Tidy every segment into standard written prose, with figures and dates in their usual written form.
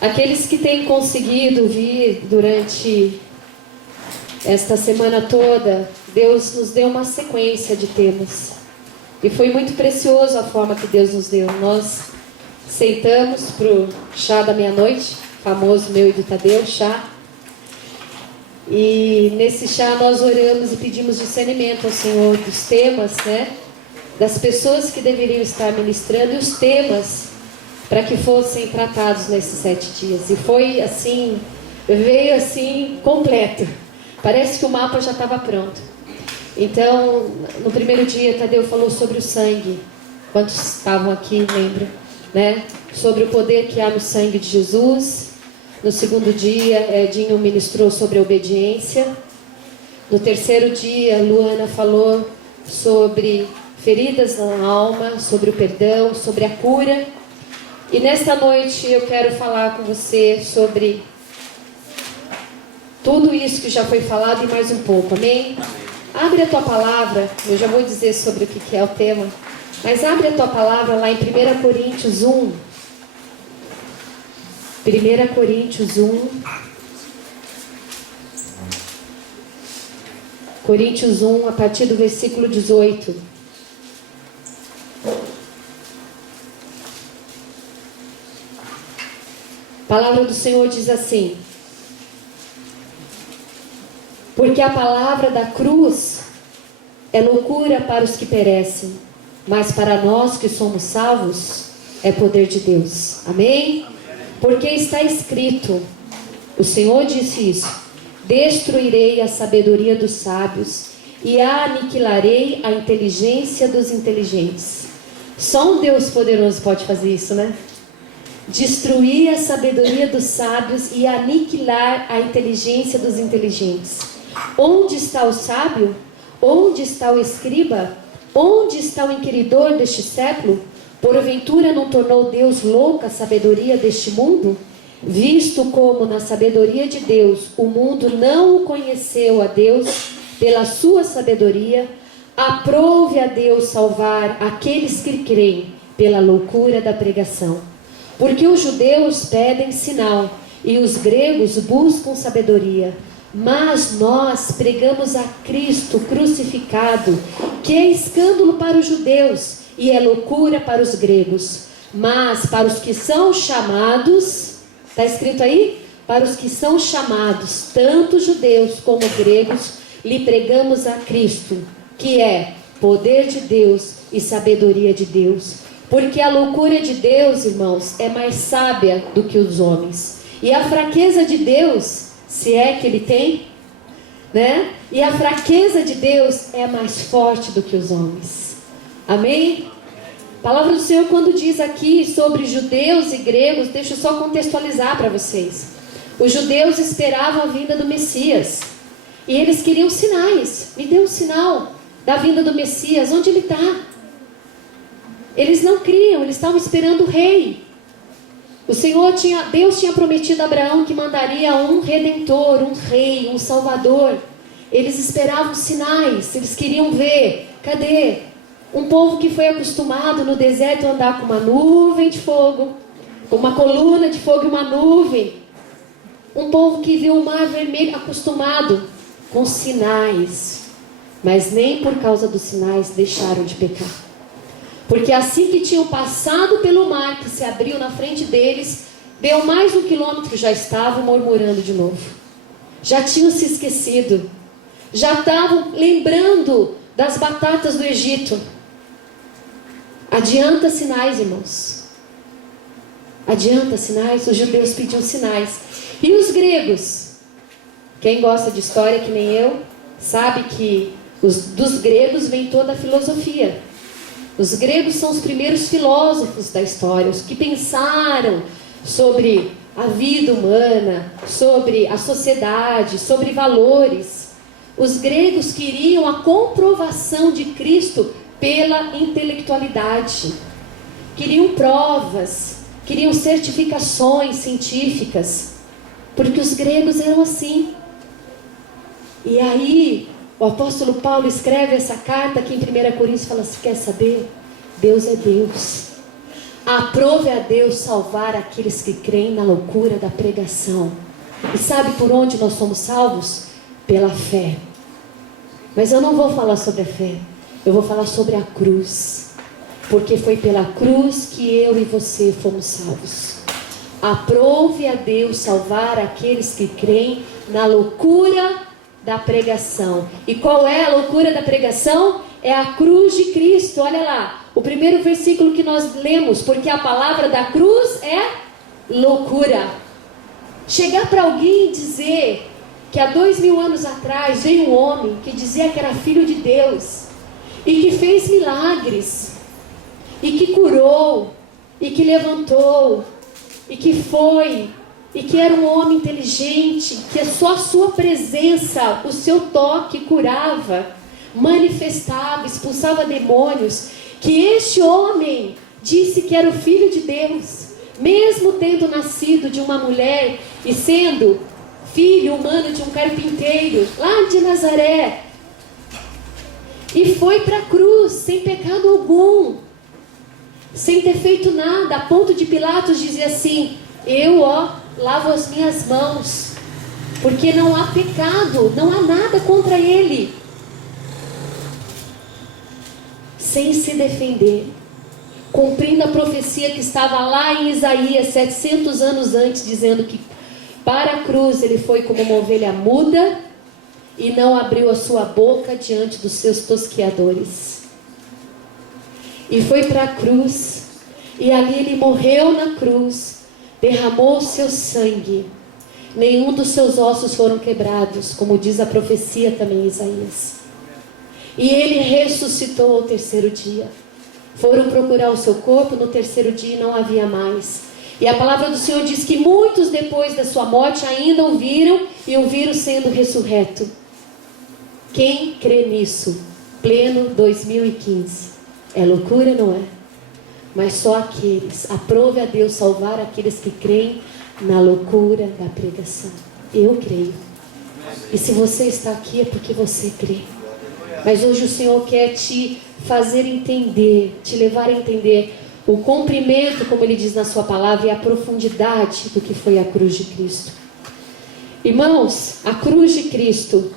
Aqueles que têm conseguido vir durante esta semana toda, Deus nos deu uma sequência de temas. E foi muito precioso a forma que Deus nos deu. Nós sentamos para o chá da meia-noite, famoso meu e do Tadeu, chá. E nesse chá nós oramos e pedimos discernimento ao Senhor dos temas, né? Das pessoas que deveriam estar ministrando e os temas para que fossem tratados nesses 7 dias. E foi assim, veio assim completo. Parece que o mapa já estava pronto. Então, no primeiro dia, Tadeu falou sobre o sangue. Quantos estavam aqui, lembram? Né? Sobre o poder que há no sangue de Jesus. No segundo dia, Edinho ministrou sobre a obediência. No terceiro dia, Luana falou sobre feridas na alma, sobre o perdão, sobre a cura. E nesta noite eu quero falar com você sobre tudo isso que já foi falado e mais um pouco, amém? Abre a tua palavra, eu já vou dizer sobre o que é o tema, mas abre a tua palavra lá em 1 Coríntios 1. 1 Coríntios 1. Coríntios 1, a partir do versículo 18. A palavra do Senhor diz assim: porque a palavra da cruz é loucura para os que perecem, mas para nós que somos salvos é poder de Deus. Amém? Porque está escrito, o Senhor disse isso: destruirei a sabedoria dos sábios e aniquilarei a inteligência dos inteligentes. Só um Deus poderoso pode fazer isso, né? Destruir a sabedoria dos sábios e aniquilar a inteligência dos inteligentes. Onde está o sábio? Onde está o escriba? Onde está o inquiridor deste século? Porventura não tornou Deus louca a sabedoria deste mundo? Visto como na sabedoria de Deus o mundo não o conheceu a Deus pela sua sabedoria, aprove a Deus salvar aqueles que creem pela loucura da pregação. Porque os judeus pedem sinal e os gregos buscam sabedoria. Mas nós pregamos a Cristo crucificado, que é escândalo para os judeus e é loucura para os gregos. Mas para os que são chamados, está escrito aí? Para os que são chamados, tanto judeus como gregos, lhe pregamos a Cristo, que é poder de Deus e sabedoria de Deus. Porque a loucura de Deus, irmãos, é mais sábia do que os homens. E a fraqueza de Deus, se é que Ele tem, né? E a fraqueza de Deus é mais forte do que os homens. Amém? A palavra do Senhor, quando diz aqui sobre judeus e gregos, deixa eu só contextualizar para vocês. Os judeus esperavam a vinda do Messias. E eles queriam sinais. Me dê um sinal da vinda do Messias. Onde ele está? Eles não criam, eles estavam esperando o rei. Deus tinha prometido a Abraão que mandaria um redentor, um rei, um salvador. Eles esperavam sinais, eles queriam ver. Cadê? Um povo que foi acostumado no deserto a andar com uma nuvem de fogo, com uma coluna de fogo e uma nuvem. Um povo que viu o mar vermelho, acostumado com sinais. Mas nem por causa dos sinais deixaram de pecar. Porque assim que tinham passado pelo mar que se abriu na frente deles, deu mais 1 quilômetro, já estavam murmurando de novo. Já tinham se esquecido. Já estavam lembrando das batatas do Egito. Adianta sinais, irmãos. Adianta sinais. Os judeus pediam sinais. E os gregos? Quem gosta de história que nem eu, sabe que dos gregos vem toda a filosofia. Os gregos são os primeiros filósofos da história, os que pensaram sobre a vida humana, sobre a sociedade, sobre valores. Os gregos queriam a comprovação de Cristo pela intelectualidade. Queriam provas, queriam certificações científicas, porque os gregos eram assim. E aí o apóstolo Paulo escreve essa carta aqui em 1 Coríntios e fala assim: quer saber? Deus é Deus. Aprove a Deus salvar aqueles que creem na loucura da pregação. E sabe por onde nós somos salvos? Pela fé. Mas eu não vou falar sobre a fé. Eu vou falar sobre a cruz. Porque foi pela cruz que eu e você fomos salvos. Aprove a Deus salvar aqueles que creem na loucura da pregação. E qual é a loucura da pregação? É a cruz de Cristo. Olha lá, o primeiro versículo que nós lemos. Porque a palavra da cruz é loucura. Chegar para alguém e dizer que há 2000 anos atrás veio um homem que dizia que era filho de Deus e que fez milagres e que curou e que levantou e que foi e que era um homem inteligente, que só a sua presença, o seu toque curava, manifestava, expulsava demônios, que este homem disse que era o filho de Deus, mesmo tendo nascido de uma mulher e sendo filho humano de um carpinteiro, lá de Nazaré, e foi para a cruz, sem pecado algum, sem ter feito nada, a ponto de Pilatos dizer assim: eu lavo as minhas mãos, porque não há pecado, não há nada contra ele. Sem se defender, cumprindo a profecia que estava lá em Isaías 700 anos antes, dizendo que para a cruz ele foi como uma ovelha muda e não abriu a sua boca diante dos seus tosqueadores. E foi para a cruz, e ali ele morreu na cruz, derramou o seu sangue, nenhum dos seus ossos foram quebrados, como diz a profecia também em Isaías. E ele ressuscitou ao terceiro dia. Foram procurar o seu corpo no terceiro dia e não havia mais. E a palavra do Senhor diz que muitos depois da sua morte ainda o viram e o viram sendo ressurreto. Quem crê nisso? Pleno 2015. É loucura, não é? Mas só aqueles. Aprove a Deus salvar aqueles que creem na loucura da pregação. Eu creio. E se você está aqui é porque você crê. Mas hoje o Senhor quer te fazer entender, te levar a entender o comprimento, como Ele diz na sua palavra, e a profundidade do que foi a cruz de Cristo. Irmãos, a cruz de Cristo,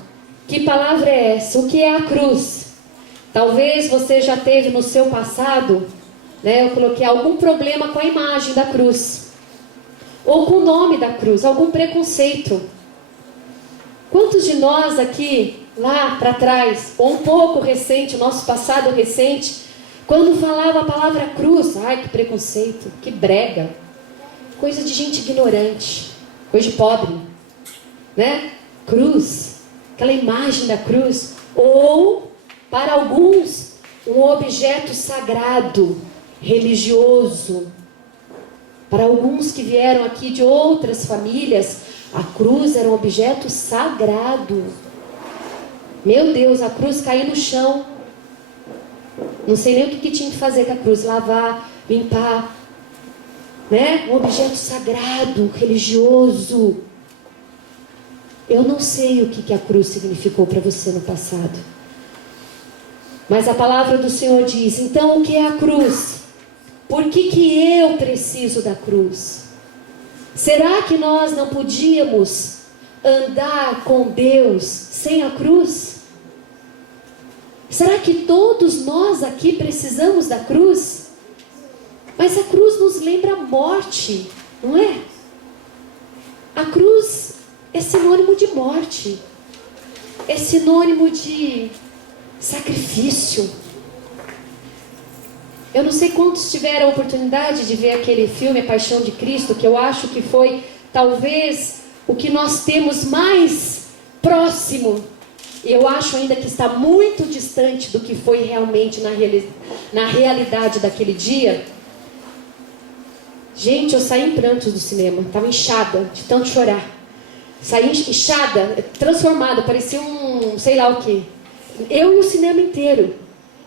que palavra é essa? O que é a cruz? Talvez você já teve no seu passado, eu coloquei algum problema com a imagem da cruz, ou com o nome da cruz, algum preconceito. Quantos de nós aqui, lá para trás, ou um pouco recente, o nosso passado recente, quando falava a palavra cruz, ai que preconceito, que brega, coisa de gente ignorante, coisa de pobre, cruz, aquela imagem da cruz, ou para alguns um objeto sagrado, religioso. Para alguns que vieram aqui de outras famílias, a cruz era um objeto sagrado. Meu Deus, a cruz caiu no chão. Não sei nem o que tinha que fazer com a cruz. Lavar, limpar. Um objeto sagrado, religioso. Eu não sei o que a cruz significou para você no passado. Mas a palavra do Senhor diz, então o que é a cruz? Por que eu preciso da cruz? Será que nós não podíamos andar com Deus sem a cruz? Será que todos nós aqui precisamos da cruz? Mas a cruz nos lembra a morte, não é? A cruz é sinônimo de morte. É sinônimo de sacrifício. Eu não sei quantos tiveram a oportunidade de ver aquele filme A Paixão de Cristo, que eu acho que foi talvez o que nós temos mais próximo. Eu acho ainda que está muito distante do que foi realmente na realidade daquele dia. Gente, eu saí em prantos do cinema, estava inchada de tanto chorar. Saí inchada, transformada, parecia um sei lá o que. Eu e o cinema inteiro.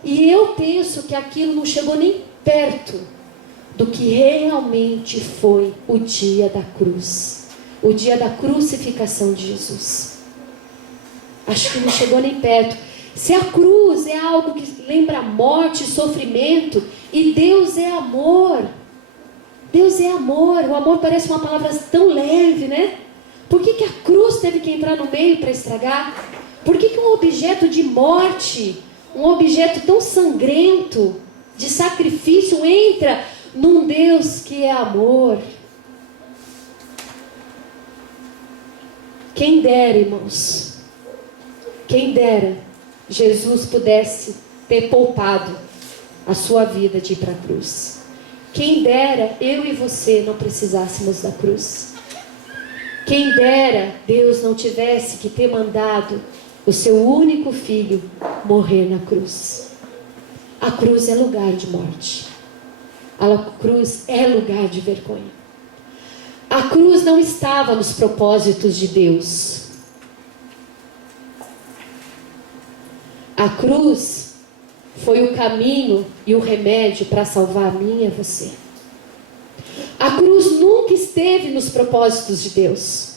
E eu penso que aquilo não chegou nem perto do que realmente foi o dia da cruz. O dia da crucificação de Jesus. Acho que não chegou nem perto. Se a cruz é algo que lembra morte, sofrimento, e Deus é amor, Deus é amor. O amor parece uma palavra tão leve, né? Por que a cruz teve que entrar no meio para estragar? Por que um objeto de morte, um objeto tão sangrento, de sacrifício, entra num Deus que é amor? Quem dera, irmãos, quem dera Jesus pudesse ter poupado a sua vida de ir para a cruz. Quem dera eu e você não precisássemos da cruz. Quem dera Deus não tivesse que ter mandado o seu único filho morrer na cruz. A cruz é lugar de morte. A cruz é lugar de vergonha. A cruz não estava nos propósitos de Deus. A cruz foi o caminho e o remédio para salvar a mim e a você. A cruz nunca esteve nos propósitos de Deus.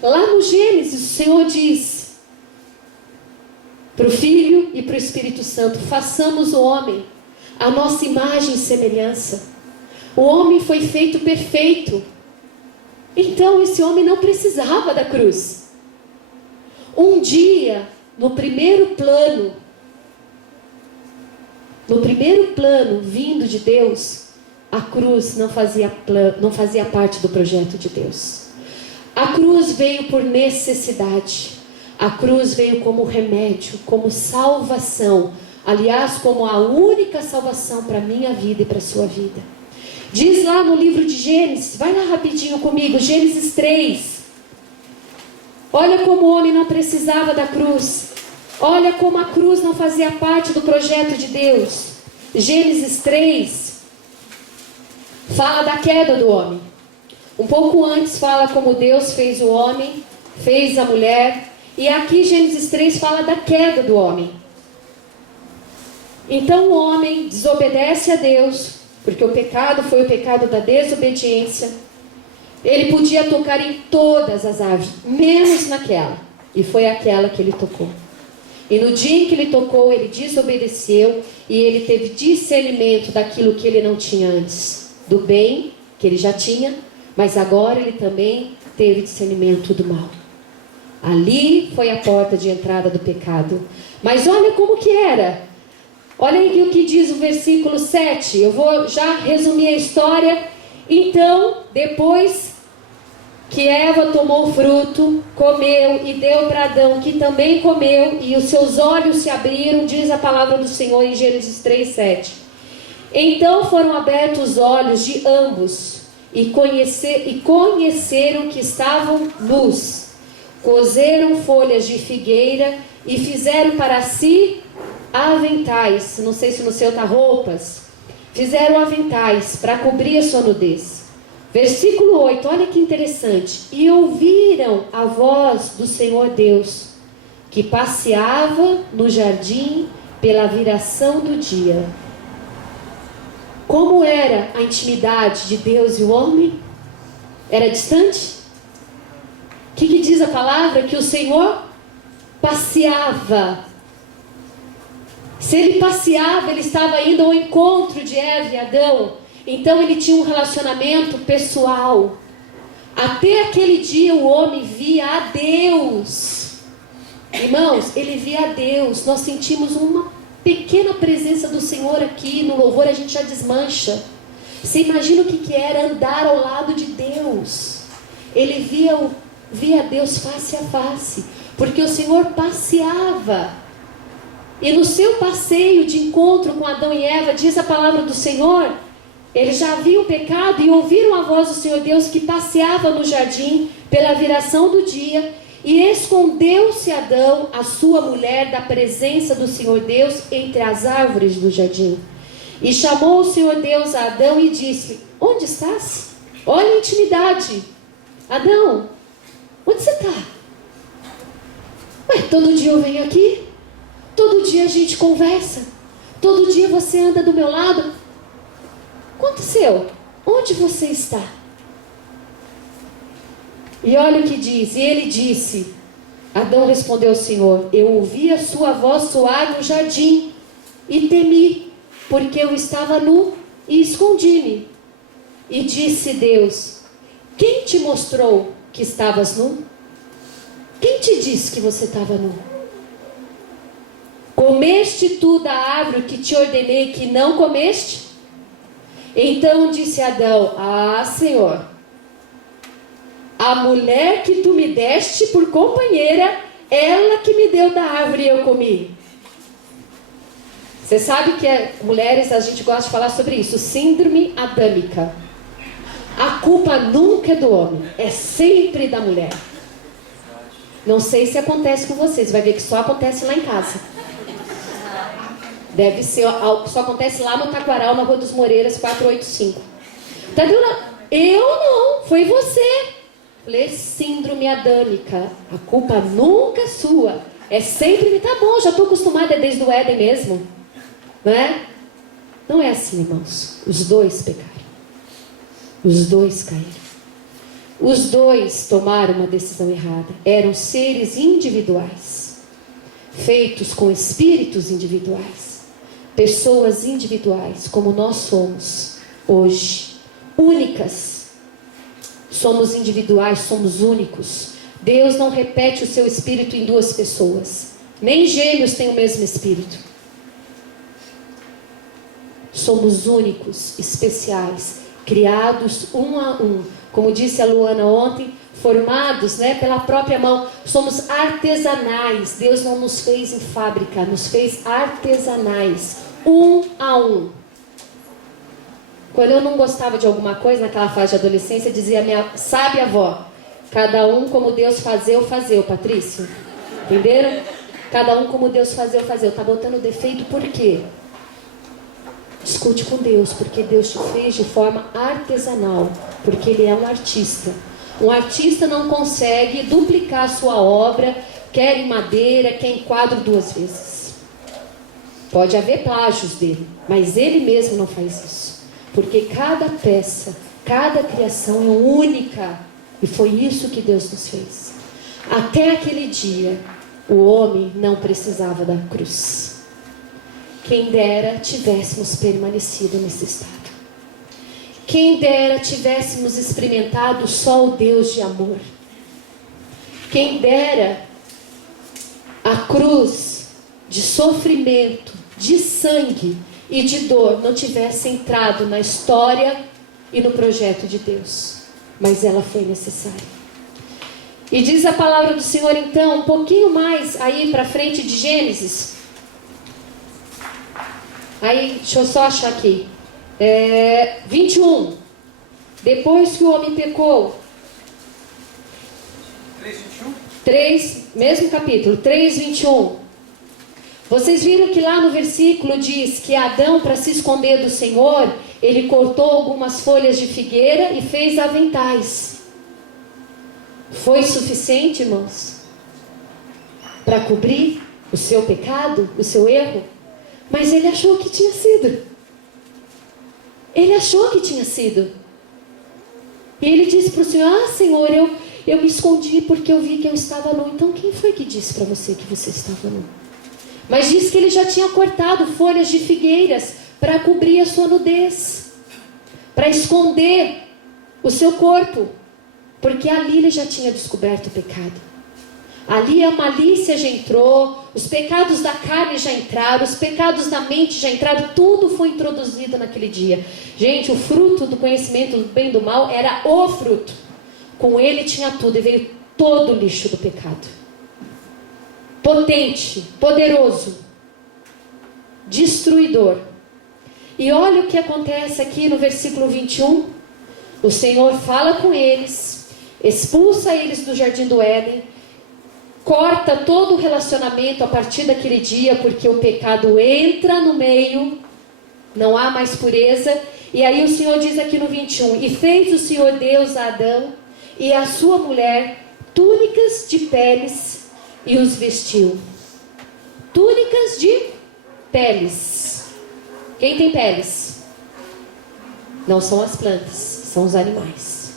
Lá no Gênesis, o Senhor diz para o Filho e para o Espírito Santo: façamos o homem a nossa imagem e semelhança. O homem foi feito perfeito. Então esse homem não precisava da cruz. Um dia, no primeiro plano vindo de Deus, a cruz não fazia parte do projeto de Deus. A cruz veio por necessidade. A cruz veio como remédio, como salvação. Aliás, como a única salvação para a minha vida e para a sua vida. Diz lá no livro de Gênesis, vai lá rapidinho comigo, Gênesis 3. Olha como o homem não precisava da cruz. Olha como a cruz não fazia parte do projeto de Deus. Gênesis 3 fala da queda do homem. Um pouco antes fala como Deus fez o homem, fez a mulher. E aqui Gênesis 3 fala da queda do homem. Então o homem desobedece a Deus, porque o pecado foi o pecado da desobediência. Ele podia tocar em todas as árvores, menos naquela. E foi aquela que ele tocou. E no dia em que ele tocou, ele desobedeceu. E ele teve discernimento daquilo que ele não tinha antes. Do bem, que ele já tinha. Mas agora ele também teve discernimento do mal. Ali foi a porta de entrada do pecado. Mas olha como que era. Olha aí o que diz o versículo 7. Eu vou já resumir a história. Então, depois que Eva tomou o fruto, comeu e deu para Adão, que também comeu, e os seus olhos se abriram, diz a palavra do Senhor em Gênesis 3:7. Então foram abertos os olhos de ambos, e conheceram que estavam nus. Cozeram folhas de figueira e fizeram para si aventais. Não sei se no seu está roupas. Fizeram aventais para cobrir a sua nudez. Versículo 8, olha que interessante. E ouviram a voz do Senhor Deus, que passeava no jardim pela viração do dia. Como era a intimidade de Deus e o homem? Era distante? O que diz a palavra? Que o Senhor passeava. Se ele passeava, ele estava indo ao encontro de Eva e Adão. Então ele tinha um relacionamento pessoal. Até aquele dia o homem via a Deus. Irmãos, ele via a Deus. Nós sentimos uma pequena presença do Senhor aqui. No louvor a gente já desmancha. Você imagina o que era andar ao lado de Deus. Ele via Deus face a face. Porque o Senhor passeava. E no seu passeio de encontro com Adão e Eva, diz a palavra do Senhor, eles já haviam pecado e ouviram a voz do Senhor Deus que passeava no jardim pela viração do dia, e escondeu-se Adão, a sua mulher, da presença do Senhor Deus entre as árvores do jardim. E chamou o Senhor Deus a Adão e disse: onde estás? Olha a intimidade. Adão, onde você está? Ué, todo dia eu venho aqui. Todo dia a gente conversa. Todo dia você anda do meu lado. O que aconteceu? Onde você está? E olha o que diz. E ele disse, Adão respondeu ao Senhor: eu ouvi a sua voz soar no jardim e temi, porque eu estava nu e escondi-me. E disse Deus: quem te mostrou que estavas nu? Quem te disse que você estava nu? Comeste tu da árvore que te ordenei que não comeste? Então disse Adão: ah, Senhor, a mulher que tu me deste por companheira, ela que me deu da árvore e eu comi. Você sabe que mulheres, a gente gosta de falar sobre isso, síndrome adâmica. A culpa nunca é do homem, é sempre da mulher. Não sei se acontece com vocês, vai ver que só acontece lá em casa. Deve ser, só acontece lá no Taquaral, na Rua dos Moreiras, 485. Tá vendo? Eu não, foi você. Falei, síndrome adâmica. A culpa nunca é sua. É sempre, tá bom, já estou acostumada, é desde o Éden mesmo. Não é? Não é assim, irmãos. Os dois pecaram. Os dois caíram. Os dois tomaram uma decisão errada. Eram seres individuais, feitos com espíritos individuais. Pessoas individuais, como nós somos hoje. Únicas. Somos individuais, somos únicos. Deus não repete o seu espírito em duas pessoas. Nem gêmeos têm o mesmo espírito. Somos únicos, especiais, criados um a um. Como disse a Luana ontem, formados, pela própria mão. Somos artesanais. Deus não nos fez em fábrica, nos fez artesanais, um a um. Quando eu não gostava de alguma coisa, naquela fase de adolescência, dizia a minha sábia avó: cada um como Deus fazeu, Patrício. Entenderam? Cada um como Deus fazeu. Tá botando defeito por quê? Discute com Deus, porque Deus te fez de forma artesanal, porque Ele é um artista. Um artista não consegue duplicar a sua obra, quer em madeira, quer em quadro 2 vezes. Pode haver plágios dele, mas ele mesmo não faz isso, porque cada peça, cada criação é única, e foi isso que Deus nos fez. Até aquele dia, o homem não precisava da cruz. Quem dera tivéssemos permanecido nesse estado. Quem dera tivéssemos experimentado só o Deus de amor. Quem dera a cruz de sofrimento, de sangue e de dor não tivesse entrado na história e no projeto de Deus. Mas ela foi necessária. E diz a palavra do Senhor então, um pouquinho mais aí para frente de Gênesis. Aí, deixa eu só achar aqui. 21. Depois que o homem pecou. 3, mesmo capítulo, 3, 21. Vocês viram que lá no versículo diz que Adão, para se esconder do Senhor, ele cortou algumas folhas de figueira e fez aventais. Foi suficiente, irmãos, para cobrir o seu pecado, o seu erro? Mas ele achou que tinha sido. Ele achou que tinha sido. E ele disse para o Senhor: ah, Senhor, eu me escondi porque eu vi que eu estava nu. Então quem foi que disse para você que você estava nu? Mas diz que ele já tinha cortado folhas de figueiras para cobrir a sua nudez, para esconder o seu corpo, porque ali ele já tinha descoberto o pecado. Ali a malícia já entrou, os pecados da carne já entraram, os pecados da mente já entraram, tudo foi introduzido naquele dia. Gente, o fruto do conhecimento do bem e do mal era o fruto. Com ele tinha tudo e veio todo o lixo do pecado. Potente, poderoso, destruidor. E olha o que acontece aqui no versículo 21. O Senhor fala com eles, expulsa eles do jardim do Éden, corta todo o relacionamento a partir daquele dia, porque o pecado entra no meio, não há mais pureza. E aí o Senhor diz aqui no 21, e fez o Senhor Deus a Adão e a sua mulher túnicas de peles e os vestiu. Túnicas de peles. Quem tem peles? Não são as plantas, são os animais.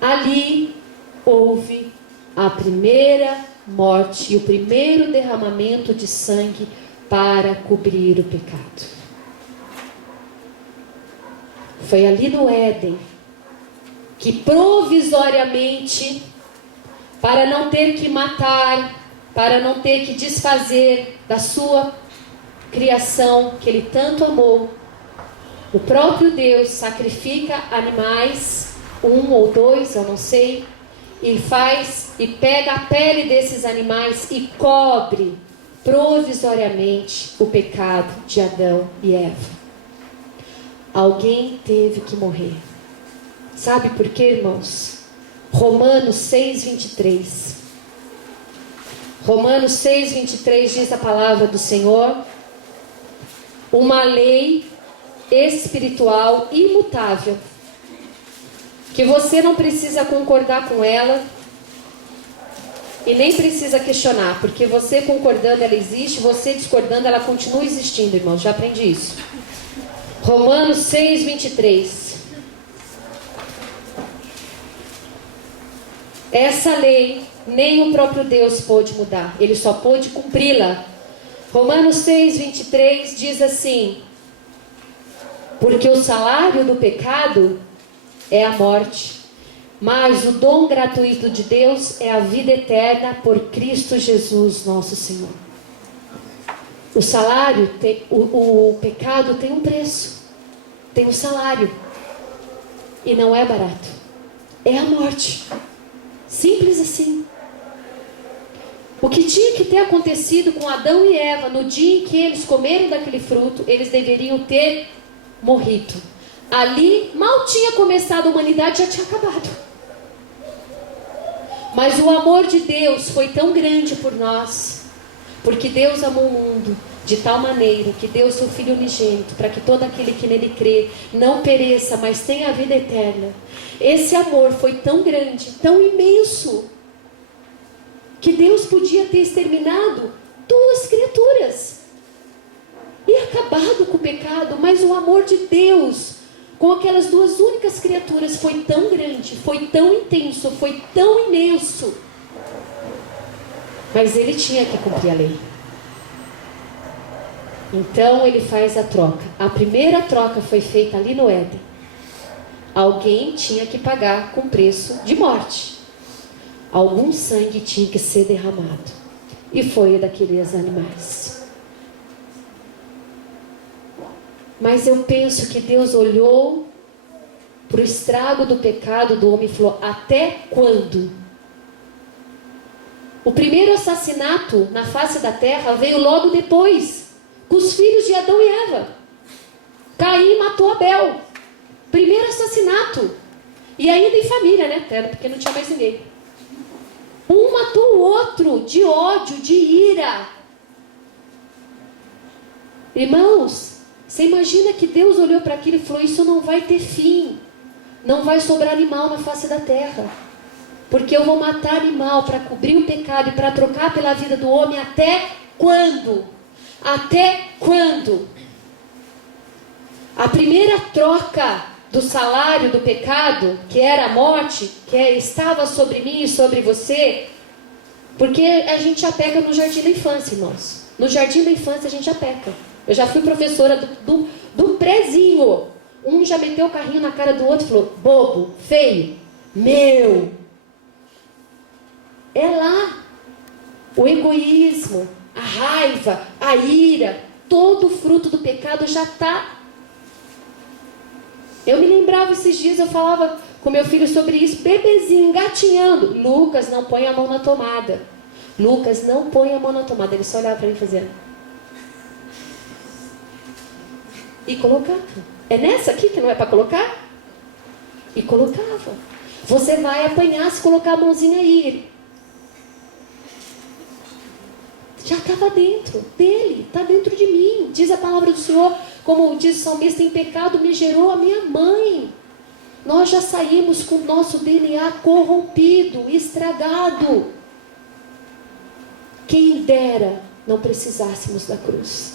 Ali houve a primeira morte e o primeiro derramamento de sangue para cobrir o pecado. Foi ali no Éden que provisoriamente, para não ter que matar, para não ter que desfazer da sua criação que ele tanto amou, o próprio Deus sacrifica animais, 1 ou 2, eu não sei, e pega a pele desses animais e cobre provisoriamente o pecado de Adão e Eva. Alguém teve que morrer. Sabe por quê, irmãos? Romanos 6:23. Romanos 6:23 diz a palavra do Senhor: uma lei espiritual imutável, que você não precisa concordar com ela e nem precisa questionar, porque você concordando ela existe, você discordando ela continua existindo, irmãos. Já aprendi isso. Romanos 6:23. Essa lei nem o próprio Deus pôde mudar, ele só pôde cumpri-la. Romanos 6:23 diz assim: porque o salário do pecado é a morte, mas o dom gratuito de Deus é a vida eterna por Cristo Jesus nosso Senhor. O salário, o pecado tem um preço, tem um salário, e não é barato, é a morte. Simples assim. O que tinha que ter acontecido com Adão e Eva no dia em que eles comeram daquele fruto, eles deveriam ter morrido. Ali mal tinha começado a humanidade, já tinha acabado. Mas o amor de Deus foi tão grande por nós, porque Deus amou o mundo de tal maneira que deu seu Filho unigênito, para que todo aquele que nele crê não pereça, mas tenha a vida eterna. Esse amor foi tão grande, tão imenso, que Deus podia ter exterminado 2 criaturas e acabado com o pecado, mas o amor de Deus com aquelas 2 únicas criaturas foi tão grande, foi tão intenso, foi tão imenso. Mas ele tinha que cumprir a lei. Então ele faz a troca. A primeira troca foi feita ali no Éden. Alguém tinha que pagar com preço de morte. Algum sangue tinha que ser derramado. E foi daqueles animais. Mas eu penso que Deus olhou para o estrago do pecado do homem e falou: até quando? O primeiro assassinato na face da terra veio logo depois, com os filhos de Adão e Eva. Caim matou Abel. Primeiro assassinato. E ainda em família, né? Porque não tinha mais ninguém. Um matou o outro de ódio, de ira. Irmãos, você imagina que Deus olhou para aquilo e falou: isso não vai ter fim. Não vai sobrar animal na face da terra. Porque eu vou matar animal para cobrir o pecado e para trocar pela vida do homem até quando? Até quando? A primeira troca do salário do pecado, que era a morte, que estava sobre mim e sobre você, porque a gente já peca no jardim da infância, irmãos. No jardim da infância a gente já peca. Eu já fui professora do prézinho. Um já meteu o carrinho na cara do outro e falou: bobo, feio, meu. É lá. O egoísmo, a raiva, a ira, todo o fruto do pecado já está. Eu me lembrava esses dias, eu falava com meu filho sobre isso, bebezinho, engatinhando. Lucas, não põe a mão na tomada. Lucas, não põe a mão na tomada. Ele só olhava para mim e fazia. E colocava. É nessa aqui que não é para colocar? E colocava. Você vai apanhar se colocar a mãozinha aí. Já estava dentro dele, está dentro de mim. Diz a palavra do Senhor, como diz o salmista: em pecado me gerou a minha mãe. Nós já saímos com o nosso DNA corrompido, estragado. Quem dera não precisássemos da cruz.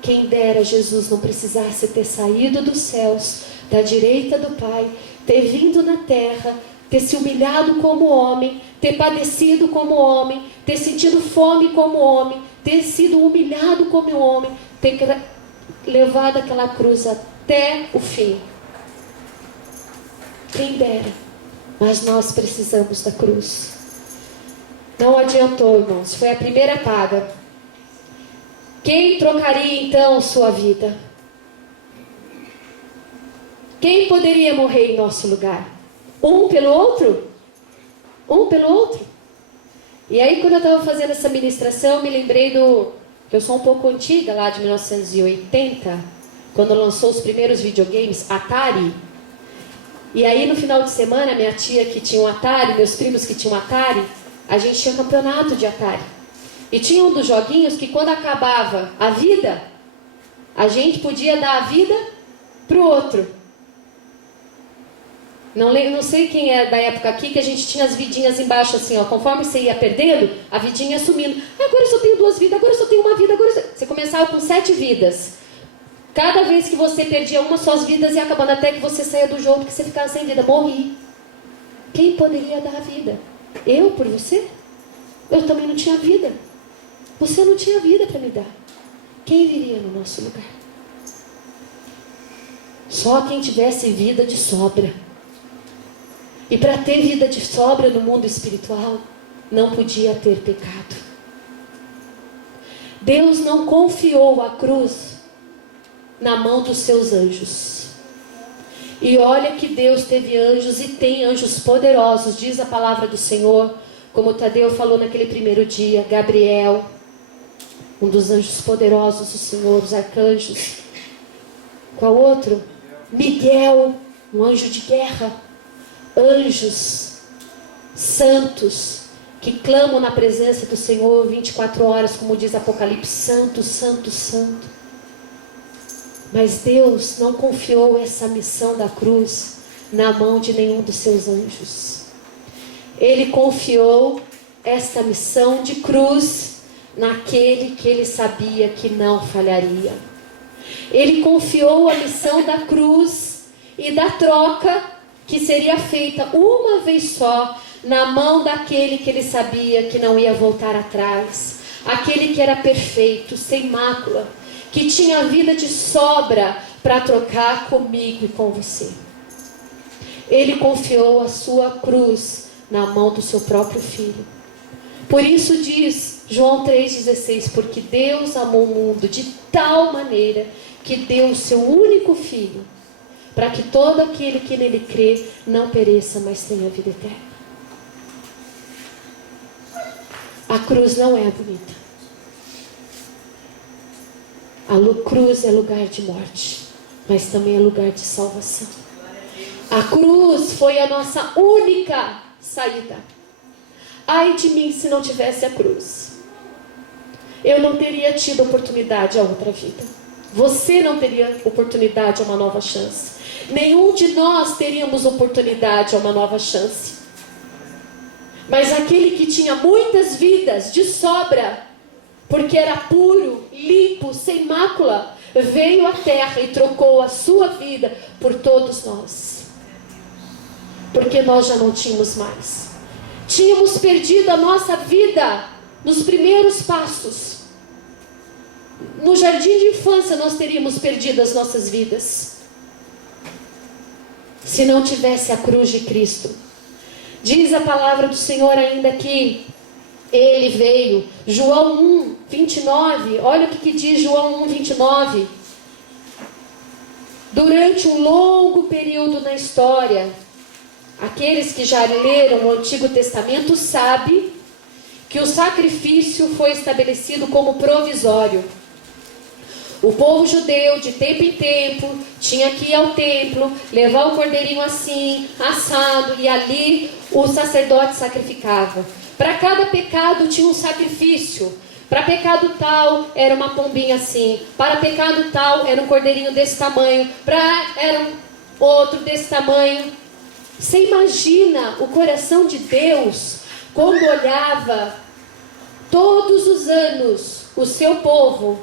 Quem dera Jesus não precisasse ter saído dos céus, da direita do Pai, ter vindo na terra, ter se humilhado como homem, ter padecido como homem, ter sentido fome como homem, ter sido humilhado como homem, ter levado aquela cruz até o fim, Quem dera. Mas nós precisamos da cruz. Não adiantou, irmãos. Foi a primeira paga. Quem trocaria então sua vida? Quem poderia morrer em nosso lugar? Um pelo outro? Um pelo outro? E aí, quando eu estava fazendo essa ministração, eu me lembrei que eu sou um pouco antiga, lá de 1980, quando lançou os primeiros videogames, Atari. E aí, no final de semana, minha tia que tinha um Atari, meus primos que tinham um Atari, a gente tinha campeonato de Atari. E tinha um dos joguinhos que, quando acabava a vida, a gente podia dar a vida para o outro. Não sei quem é da época aqui, que a gente tinha as vidinhas embaixo assim, ó. Conforme você ia perdendo, a vidinha ia sumindo. Agora eu só tenho 2 vidas, agora eu só tenho 1 vida. Você começava com 7 vidas. Cada vez que você perdia uma, suas vidas ia acabando, até que você saia do jogo, porque você ficava sem vida. Morri. Quem poderia dar a vida? Eu por você? Eu também não tinha vida. Você não tinha vida para me dar. Quem viria no nosso lugar? Só quem tivesse vida de sobra. E para ter vida de sobra no mundo espiritual, não podia ter pecado. Deus não confiou a cruz na mão dos seus anjos. E olha que Deus teve anjos e tem anjos poderosos, diz a palavra do Senhor, como Tadeu falou naquele primeiro dia, Gabriel, um dos anjos poderosos do Senhor, os arcanjos. Qual outro? Miguel, um anjo de guerra. Anjos santos que clamam na presença do Senhor 24 horas, como diz Apocalipse, santo, santo, santo. Mas Deus não confiou essa missão da cruz na mão de nenhum dos seus anjos. Ele confiou esta missão de cruz naquele que ele sabia que não falharia. Ele confiou a missão da cruz e da troca que seria feita uma vez só na mão daquele que ele sabia que não ia voltar atrás, aquele que era perfeito, sem mácula, que tinha vida de sobra para trocar comigo e com você. Ele confiou a sua cruz na mão do seu próprio filho. Por isso diz João 3,16, porque Deus amou o mundo de tal maneira que deu o seu único filho, para que todo aquele que nele crê não pereça, mas tenha vida eterna. A cruz não é bonita. A cruz é lugar de morte, mas também é lugar de salvação. A cruz foi a nossa única saída. Ai de mim se não tivesse a cruz. Eu não teria tido oportunidade a outra vida. Você não teria oportunidade a uma nova chance. Nenhum de nós teríamos oportunidade a uma nova chance. Mas aquele que tinha muitas vidas de sobra, porque era puro, limpo, sem mácula, veio à terra e trocou a sua vida por todos nós. Porque nós já não tínhamos mais. Tínhamos perdido a nossa vida nos primeiros passos. No jardim de infância nós teríamos perdido as nossas vidas se não tivesse a cruz de Cristo. Diz a palavra do Senhor ainda que Ele veio. João 1, 29. Olha o que diz João 1, 29. Durante um longo período na história, aqueles que já leram o Antigo Testamento sabem que o sacrifício foi estabelecido como provisório. O povo judeu, de tempo em tempo, tinha que ir ao templo, levar o cordeirinho assim, assado, e ali o sacerdote sacrificava. Para cada pecado tinha um sacrifício. Para pecado tal, era uma pombinha assim. Para pecado tal, era um cordeirinho desse tamanho. Era um outro desse tamanho. Você imagina o coração de Deus quando olhava todos os anos o seu povo,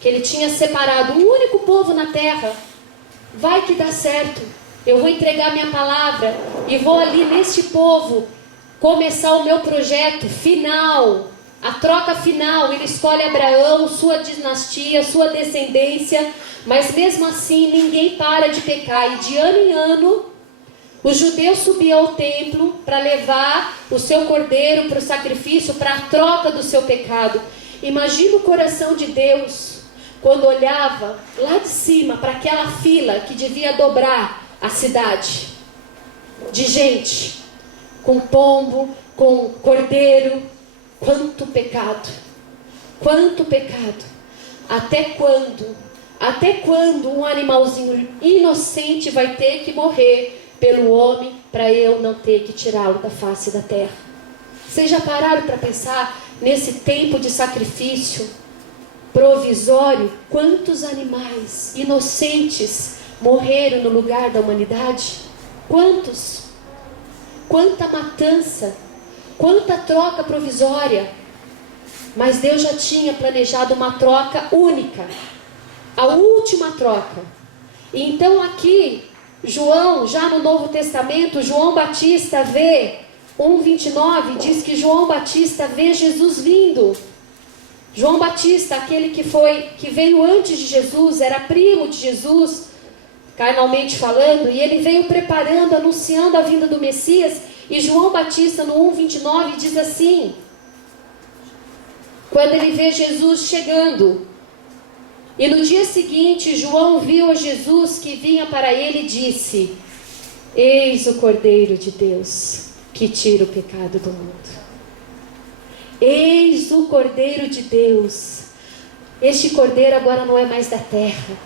que ele tinha separado, um único povo na terra. Vai que dá certo, eu vou entregar minha palavra e vou ali neste povo começar o meu projeto final, a troca final. Ele escolhe Abraão, sua dinastia, sua descendência, mas mesmo assim ninguém para de pecar, e de ano em ano Os judeus subiam ao templo para levar o seu cordeiro para o sacrifício, para a troca do seu pecado. Imagina o coração de Deus quando olhava lá de cima para aquela fila que devia dobrar a cidade de gente, com pombo, com cordeiro. Quanto pecado, quanto pecado. Até quando um animalzinho inocente vai ter que morrer pelo homem para eu não ter que tirá-lo da face da terra? Vocês já pararam para pensar nesse tempo de sacrifício provisório? Quantos animais inocentes morreram no lugar da humanidade? Quantos? Quanta matança, quanta troca provisória. Mas Deus já tinha planejado uma troca única, a última troca. E então aqui, João, já no Novo Testamento, João Batista vê, 1:29, diz que João Batista vê Jesus vindo. João Batista, aquele que veio antes de Jesus, era primo de Jesus, carnalmente falando, e ele veio preparando, anunciando a vinda do Messias. E João Batista, no 1:29, diz assim, quando ele vê Jesus chegando: e no dia seguinte, João viu a Jesus que vinha para ele e disse: eis o Cordeiro de Deus, que tira o pecado do mundo. Eis o Cordeiro de Deus. Este Cordeiro agora não é mais da terra.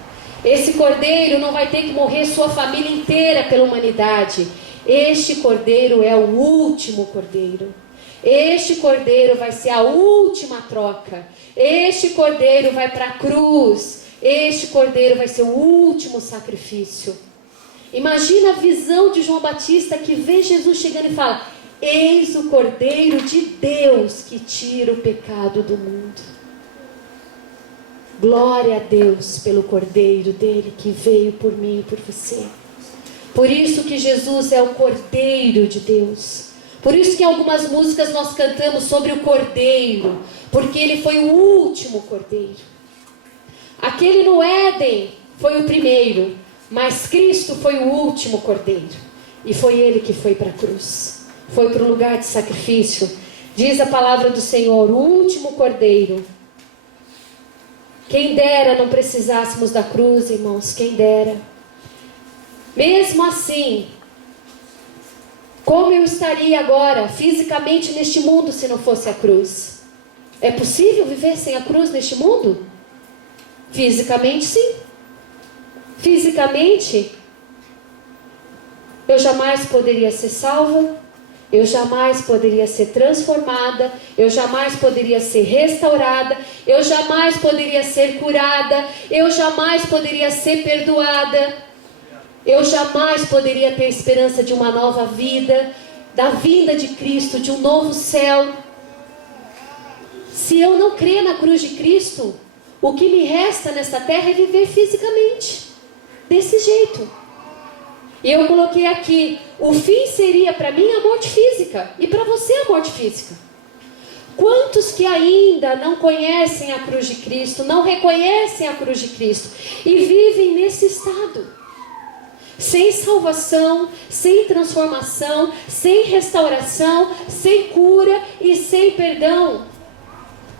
Esse Cordeiro não vai ter que morrer sua família inteira pela humanidade. Este Cordeiro é o último Cordeiro. Este Cordeiro vai ser a última troca. Este Cordeiro vai para a cruz. Este Cordeiro vai ser o último sacrifício. Imagina a visão de João Batista, que vê Jesus chegando e fala: eis o Cordeiro de Deus que tira o pecado do mundo. Glória a Deus pelo Cordeiro dele que veio por mim e por você. Por isso que Jesus é o Cordeiro de Deus. Por isso que em algumas músicas nós cantamos sobre o Cordeiro, porque ele foi o último Cordeiro. Aquele no Éden foi o primeiro, mas Cristo foi o último Cordeiro. E foi ele que foi para a cruz, foi para o lugar de sacrifício. Diz a palavra do Senhor, o último Cordeiro. Quem dera não precisássemos da cruz, irmãos, quem dera. Mesmo assim, como eu estaria agora fisicamente neste mundo se não fosse a cruz? É possível viver sem a cruz neste mundo? Fisicamente, sim. Fisicamente, eu jamais poderia ser salva, eu jamais poderia ser transformada, eu jamais poderia ser restaurada, eu jamais poderia ser curada, eu jamais poderia ser perdoada. Eu jamais poderia ter esperança de uma nova vida, da vinda de Cristo, de um novo céu. Se eu não crer na cruz de Cristo, o que me resta nesta terra é viver fisicamente, desse jeito. E eu coloquei aqui, o fim seria para mim a morte física, e para você a morte física. Quantos que ainda não conhecem a cruz de Cristo, não reconhecem a cruz de Cristo, e vivem nesse estado? Sem salvação, sem transformação, sem restauração, sem cura e sem perdão.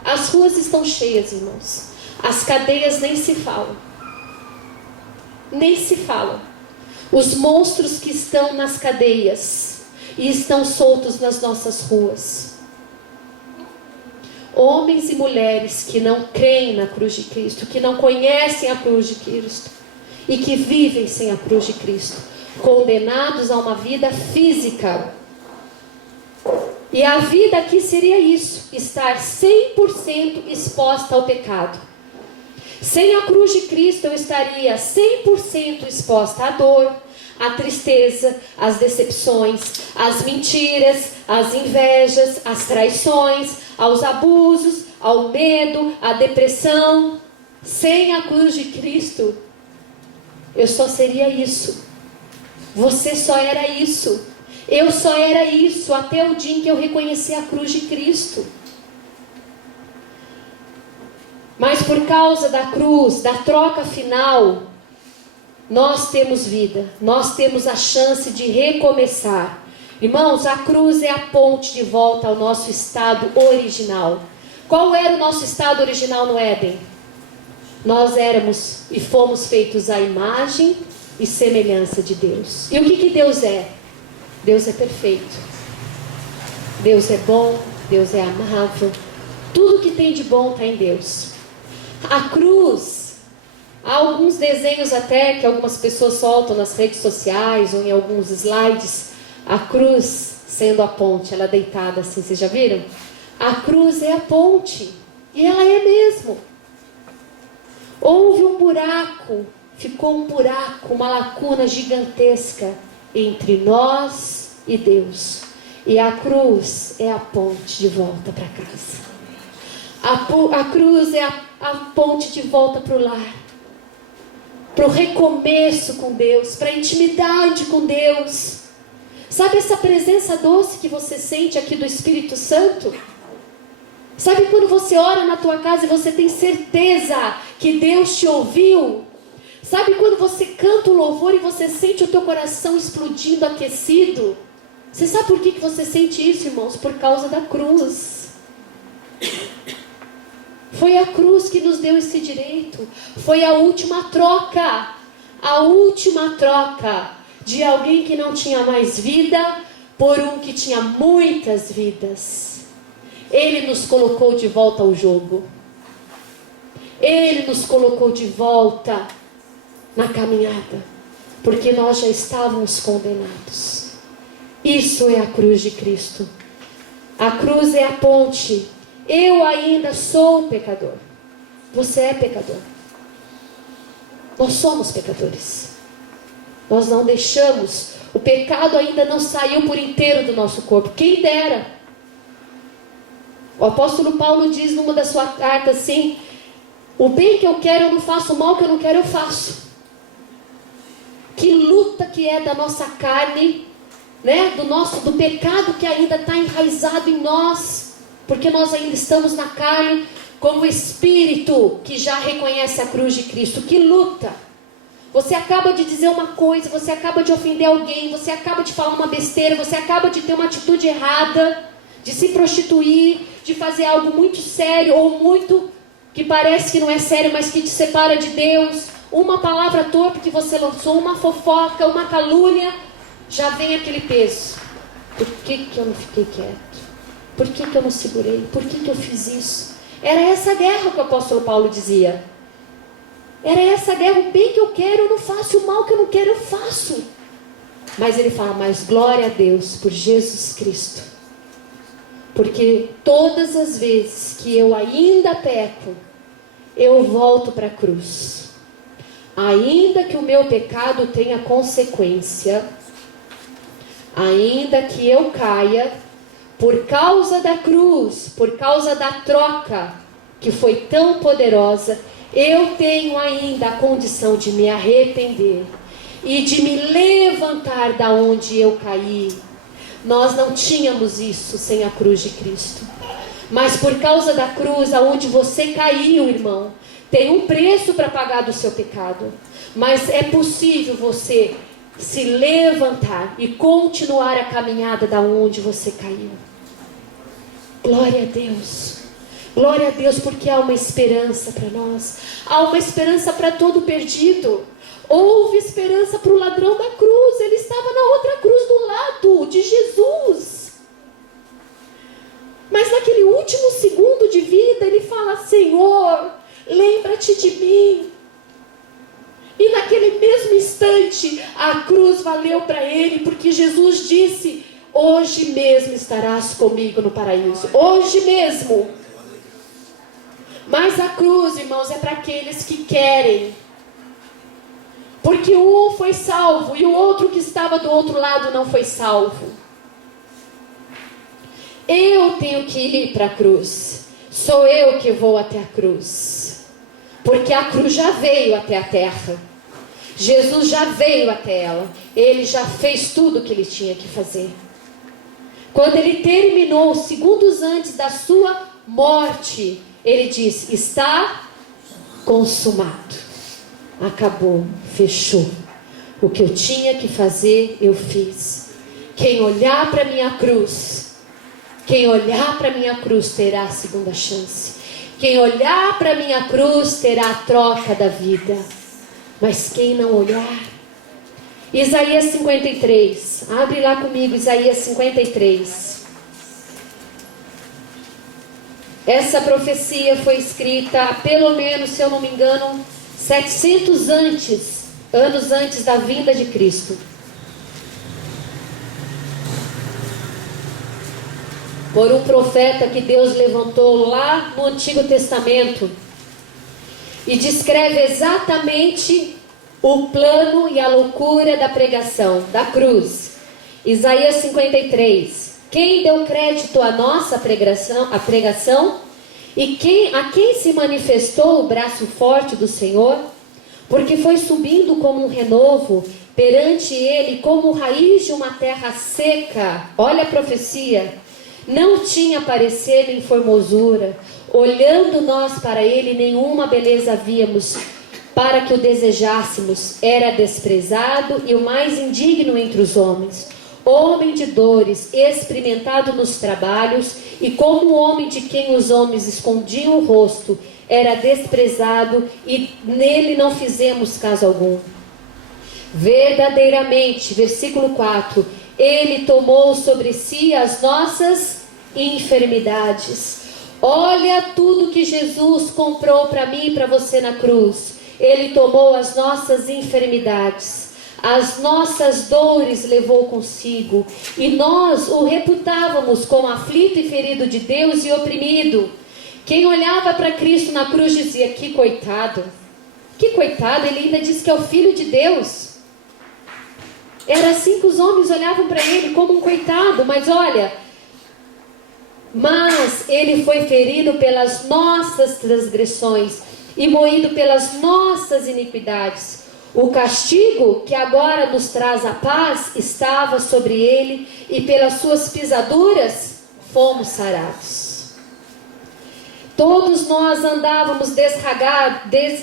As ruas estão cheias, irmãos. As cadeias nem se falam. Nem se falam. Os monstros que estão nas cadeias e estão soltos nas nossas ruas. Homens e mulheres que não creem na cruz de Cristo, que não conhecem a cruz de Cristo e que vivem sem a cruz de Cristo, condenados a uma vida física. E a vida aqui seria isso, estar 100% exposta ao pecado. Sem a cruz de Cristo eu estaria 100% exposta à dor, à tristeza, às decepções, às mentiras, às invejas, às traições, aos abusos, ao medo, à depressão. Sem a cruz de Cristo eu só seria isso. Você só era isso. Eu só era isso até o dia em que eu reconheci a cruz de Cristo. Mas por causa da cruz, da troca final, nós temos vida, nós temos a chance de recomeçar. Irmãos, a cruz é a ponte de volta ao nosso estado original. Qual era o nosso estado original no Éden? Nós éramos e fomos feitos à imagem e semelhança de Deus. E o que Deus é? Deus é perfeito. Deus é bom, Deus é amável. Tudo que tem de bom está em Deus. A cruz, há alguns desenhos até que algumas pessoas soltam nas redes sociais ou em alguns slides, a cruz sendo a ponte, ela deitada assim, vocês já viram? A cruz é a ponte, e ela é mesmo. Houve um buraco, ficou um buraco, uma lacuna gigantesca entre nós e Deus. E a cruz é a ponte de volta para casa. A cruz é a ponte de volta para o lar, para o recomeço com Deus, para a intimidade com Deus. Sabe essa presença doce que você sente aqui do Espírito Santo? Sabe quando você ora na tua casa e você tem certeza que Deus te ouviu? Sabe quando você canta o louvor e você sente o teu coração explodindo, aquecido? Você sabe por que você sente isso, irmãos? Por causa da cruz. Foi a cruz que nos deu esse direito. Foi a última troca. A última troca de alguém que não tinha mais vida por um que tinha muitas vidas. Ele nos colocou de volta ao jogo. Ele nos colocou de volta na caminhada, porque nós já estávamos condenados. Isso é a cruz de Cristo. A cruz é a ponte. Eu ainda sou pecador. Você é pecador. Nós somos pecadores. Nós não deixamos. O pecado ainda não saiu por inteiro do nosso corpo. Quem dera. O apóstolo Paulo diz numa das suas cartas assim: o bem que eu quero eu não faço, o mal que eu não quero eu faço. Que luta que é da nossa carne, né? Do pecado que ainda está enraizado em nós, porque nós ainda estamos na carne, como espírito que já reconhece a cruz de Cristo. Que luta! Você acaba de dizer uma coisa, você acaba de ofender alguém, você acaba de falar uma besteira, você acaba de ter uma atitude errada, de se prostituir, de fazer algo muito sério ou muito que parece que não é sério, mas que te separa de Deus. Uma palavra torpe que você lançou, uma fofoca, uma calúnia, já vem aquele peso. Por que eu não fiquei quieto? Por que eu não segurei? Por que eu fiz isso? Era essa guerra que o apóstolo Paulo dizia. Era essa guerra. O bem que eu quero eu não faço, o mal que eu não quero eu faço. Mas ele fala: mas glória a Deus por Jesus Cristo. Porque todas as vezes que eu ainda peco, eu volto para a cruz. Ainda que o meu pecado tenha consequência, ainda que eu caia, por causa da cruz, por causa da troca que foi tão poderosa, eu tenho ainda a condição de me arrepender e de me levantar da onde eu caí. Nós não tínhamos isso sem a cruz de Cristo. Mas por causa da cruz, aonde você caiu, irmão, tem um preço para pagar do seu pecado. Mas é possível você se levantar e continuar a caminhada da onde você caiu. Glória a Deus. Glória a Deus, porque há uma esperança para nós. Há uma esperança para todo perdido. Houve esperança para o ladrão da cruz. Ele estava na outra cruz do lado de Jesus. Mas naquele último segundo de vida, ele fala: Senhor, lembra-te de mim. E naquele mesmo instante, a cruz valeu para ele, porque Jesus disse: hoje mesmo estarás comigo no paraíso. Hoje mesmo. Mas a cruz, irmãos, é para aqueles que querem. Porque um foi salvo e o outro que estava do outro lado não foi salvo. Eu tenho que ir para a cruz. Sou eu que vou até a cruz. Porque a cruz já veio até a terra. Jesus já veio até ela. Ele já fez tudo o que ele tinha que fazer. Quando ele terminou, segundos antes da sua morte, ele disse: está consumado. acabou, fechou. O que eu tinha que fazer, eu fiz. Quem olhar para minha cruz, terá a segunda chance. Quem olhar para minha cruz terá a troca da vida. Mas quem não olhar... Isaías 53. Abre lá comigo, Isaías 53. Essa profecia foi escrita, pelo menos, se eu não me engano, 700 anos antes da vinda de Cristo. Por um profeta que Deus levantou lá no Antigo Testamento. E descreve exatamente o plano e a loucura da pregação, da cruz. Isaías 53. Quem deu crédito à nossa pregação? E a quem se manifestou o braço forte do Senhor? Porque foi subindo como um renovo perante ele, como raiz de uma terra seca. Olha a profecia. Não tinha parecer nem formosura. Olhando nós para ele, nenhuma beleza víamos, para que o desejássemos. Era desprezado e o mais indigno entre os homens, homem de dores, experimentado nos trabalhos, e como homem de quem os homens escondiam o rosto, era desprezado, e nele não fizemos caso algum. Verdadeiramente, versículo 4, ele tomou sobre si as nossas enfermidades. Olha tudo que Jesus comprou para mim e para você na cruz. Ele tomou as nossas enfermidades, as nossas dores levou consigo, e nós o reputávamos como aflito e ferido de Deus e oprimido. Quem olhava para Cristo na cruz dizia: que coitado, ele ainda diz que é o Filho de Deus. Era assim que os homens olhavam para ele, como um coitado. Mas olha, mas ele foi ferido pelas nossas transgressões e moído pelas nossas iniquidades. O castigo que agora nos traz a paz estava sobre ele, e pelas suas pisaduras fomos sarados. Todos nós andávamos